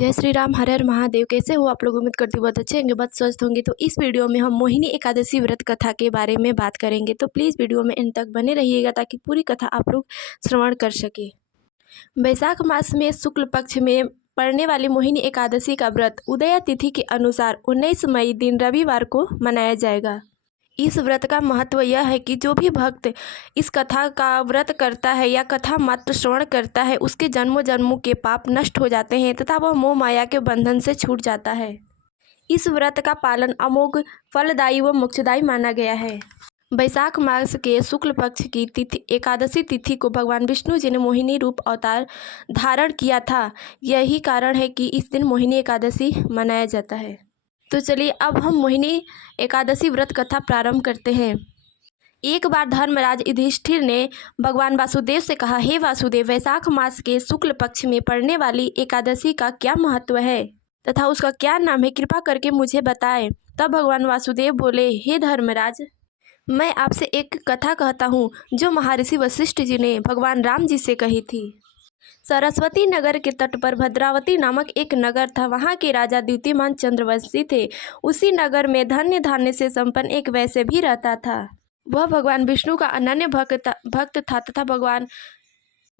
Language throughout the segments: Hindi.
जय श्री राम, हर हर महादेव। कैसे हो आप लोग? उम्मीद करती हूँ बहुत अच्छे होंगे, बहुत स्वस्थ होंगे। तो इस वीडियो में हम मोहिनी एकादशी व्रत कथा के बारे में बात करेंगे। तो प्लीज़ वीडियो में एंड तक बने रहिएगा ताकि पूरी कथा आप लोग श्रवण कर सके। वैशाख मास में शुक्ल पक्ष में पड़ने वाली मोहिनी एकादशी का व्रत उदया तिथि के अनुसार 19 मई दिन रविवार को मनाया जाएगा। इस व्रत का महत्व यह है कि जो भी भक्त इस कथा का व्रत करता है या कथा मात्र श्रवण करता है, उसके जन्मों जन्मों के पाप नष्ट हो जाते हैं तथा वह मोह माया के बंधन से छूट जाता है। इस व्रत का पालन अमोघ फलदायी व मोक्षदायी माना गया है। वैशाख मास के शुक्ल पक्ष की तिथि एकादशी तिथि को भगवान विष्णु जी ने मोहिनी रूप अवतार धारण किया था। यही कारण है कि इस दिन मोहिनी एकादशी मनाया जाता है। तो चलिए अब हम मोहिनी एकादशी व्रत कथा प्रारंभ करते हैं। एक बार धर्मराज युधिष्ठिर ने भगवान वासुदेव से कहा, हे वासुदेव, वैशाख मास के शुक्ल पक्ष में पड़ने वाली एकादशी का क्या महत्व है तथा उसका क्या नाम है, कृपा करके मुझे बताएं। तब भगवान वासुदेव बोले, हे धर्मराज, मैं आपसे एक कथा कहता हूँ जो महर्षि वशिष्ठ जी ने भगवान राम जी से कही थी। सरस्वती नगर के तट पर भद्रावती नामक एक नगर था। वहाँ के राजा द्युतिमान चंद्रवंशी थे। उसी नगर में धन्य धान्य से संपन्न एक वैश्य भी रहता था। वह भगवान विष्णु का अनन्य भक्त था तथा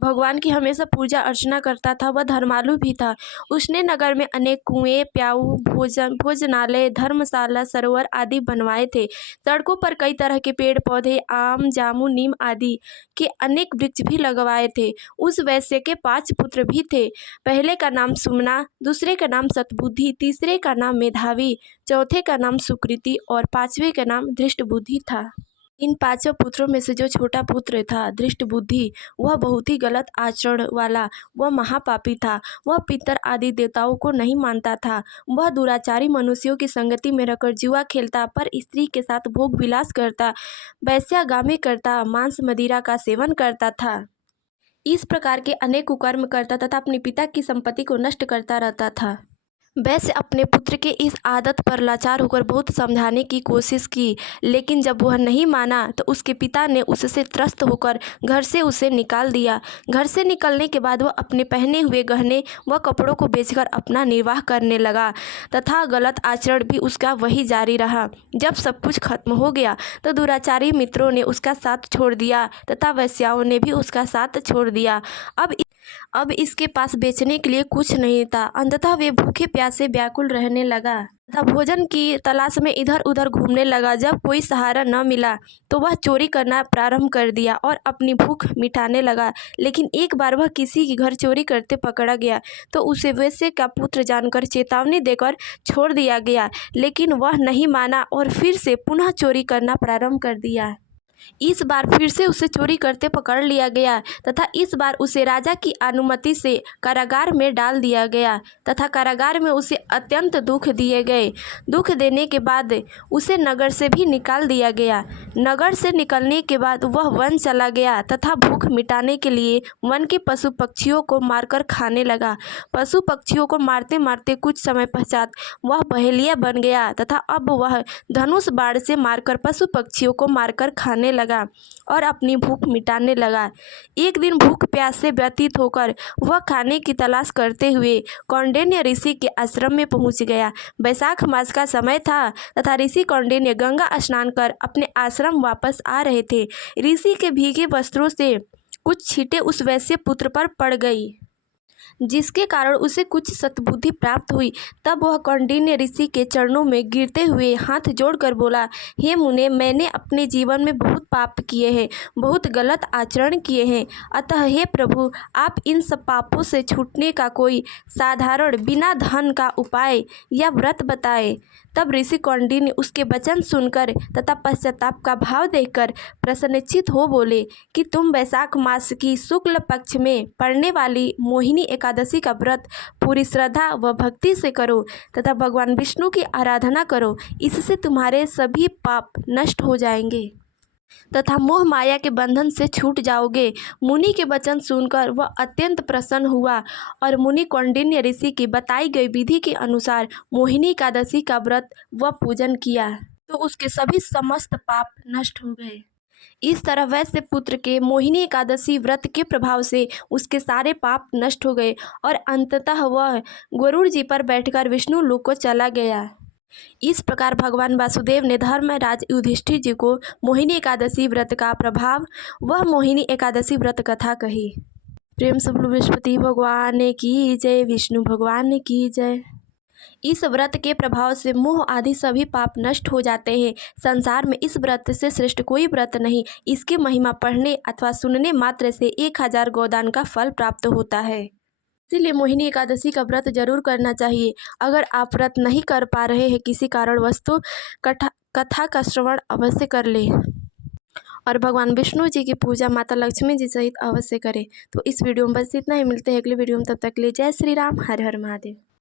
भगवान की हमेशा पूजा अर्चना करता था। वह धर्मालु भी था। उसने नगर में अनेक कुएं, प्याऊ, भोजनालय, धर्मशाला, सरोवर आदि बनवाए थे। सड़कों पर कई तरह के पेड़ पौधे, आम, जामुन, नीम आदि के अनेक वृक्ष भी लगवाए थे। उस वैश्य के 5 पुत्र भी थे। पहले का नाम सुमना, दूसरे का नाम सतबुद्धि, तीसरे का नाम मेधावी, चौथे का नाम सुकृति और 5वें का नाम धृष्टबुद्धि था। इन 5 पुत्रों में से जो छोटा पुत्र था धृष्टबुद्धि, वह बहुत ही गलत आचरण वाला, वह महापापी था। वह पितर आदि देवताओं को नहीं मानता था। वह दुराचारी मनुष्यों की संगति में रहकर जुआ खेलता, पर स्त्री के साथ भोग विलास करता, वैश्यागामी करता, मांस मदिरा का सेवन करता था। इस प्रकार के अनेक कुकर्म करता तथा अपने पिता की संपत्ति को नष्ट करता रहता था। वैश्य अपने पुत्र के इस आदत पर लाचार होकर बहुत समझाने की कोशिश की, लेकिन जब वह नहीं माना तो उसके पिता ने उससे त्रस्त होकर घर से उसे निकाल दिया। घर से निकलने के बाद वह अपने पहने हुए गहने व कपड़ों को बेचकर अपना निर्वाह करने लगा तथा गलत आचरण भी उसका वही जारी रहा। जब सब कुछ खत्म हो गया तो दुराचारी मित्रों ने उसका साथ छोड़ दिया तथा वैश्याओं ने भी उसका साथ छोड़ दिया। अब इसके पास बेचने के लिए कुछ नहीं था। अंततः वे भूखे प्यासे व्याकुल रहने लगा तथा भोजन की तलाश में इधर उधर घूमने लगा। जब कोई सहारा न मिला तो वह चोरी करना प्रारंभ कर दिया और अपनी भूख मिटाने लगा। लेकिन एक बार वह किसी के घर चोरी करते पकड़ा गया तो उसे वैश्य का पुत्र जानकर चेतावनी देकर छोड़ दिया गया, लेकिन वह नहीं माना और फिर से पुनः चोरी करना प्रारंभ कर दिया। इस बार फिर से उसे चोरी करते पकड़ लिया गया तथा इस बार उसे राजा की अनुमति से कारागार में डाल दिया गया तथा कारागार में उसे अत्यंत दुख दिए गए। दुख देने के बाद उसे नगर से भी निकाल दिया गया। नगर से निकलने के बाद वह वन चला गया तथा भूख मिटाने के लिए वन के पशु पक्षियों को मारकर खाने लगा। पशु पक्षियों को मारते मारते कुछ समय पश्चात वह बहेलिया बन गया तथा अब वह धनुष बाण से मारकर पशु पक्षियों को मारकर खाने लगा और अपनी भूख मिटाने लगा। एक दिन भूख प्यास से व्यतीत होकर वह खाने की तलाश करते हुए कौंडिन्य ऋषि के आश्रम में पहुंच गया। वैशाख मास का समय था तथा ऋषि कौंडिन्य गंगा स्नान कर अपने आश्रम वापस आ रहे थे। ऋषि के भीगे वस्त्रों से कुछ छींटे उस वैश्य पुत्र पर पड़ गई, जिसके कारण उसे कुछ सद्बुद्धि प्राप्त हुई। तब वह कौंडिन्य ऋषि के चरणों में गिरते हुए हाथ जोड़कर बोला, हे मुने, मैंने अपने जीवन में बहुत पाप किए हैं, बहुत गलत आचरण किए हैं। अतः हे प्रभु, आप इन सब पापों से छूटने का कोई साधारण बिना धन का उपाय या व्रत बताएं। तब ऋषि कौंडिन्य उसके वचन सुनकर तथा पश्चाताप का भाव देखकर प्रसन्नचित्त हो बोले कि तुम वैशाख मास की शुक्ल पक्ष में पड़ने वाली मोहिनी एकादशी का व्रत पूरी श्रद्धा व भक्ति से करो तथा भगवान विष्णु की आराधना करो। इससे तुम्हारे सभी पाप नष्ट हो जाएंगे तथा मोह माया के बंधन से छूट जाओगे। मुनि के वचन सुनकर वह अत्यंत प्रसन्न हुआ और मुनि कौंडिन्य ऋषि की बताई गई विधि के अनुसार मोहिनी एकादशी का व्रत व पूजन किया तो उसके सभी समस्त पाप नष्ट हो गए। इस तरह वैश्य पुत्र के मोहिनी एकादशी व्रत के प्रभाव से उसके सारे पाप नष्ट हो गए और अंततः वह गरुड़ जी पर बैठकर विष्णु लोक को चला गया। इस प्रकार भगवान वासुदेव ने धर्मराज युधिष्ठिर जी को मोहिनी एकादशी व्रत का प्रभाव वह मोहिनी एकादशी व्रत कथा कही। प्रेम से बोलो बृहस्पति भगवान की जय, विष्णु भगवान की जय। इस व्रत के प्रभाव से मोह आदि सभी पाप नष्ट हो जाते हैं। संसार में इस व्रत से श्रेष्ठ कोई व्रत नहीं। इसकी महिमा पढ़ने अथवा सुनने मात्र से 1000 गोदान का फल प्राप्त होता है। इसीलिए मोहिनी एकादशी का व्रत जरूर करना चाहिए। अगर आप व्रत नहीं कर पा रहे हैं किसी कारणवश तो कथा का श्रवण अवश्य कर ले और भगवान विष्णु जी की पूजा माता लक्ष्मी जी सहित अवश्य करें। तो इस वीडियो में बस इतना ही। मिलते हैं अगले वीडियो में, तब तक के लिए जय श्री राम, हर हर महादेव।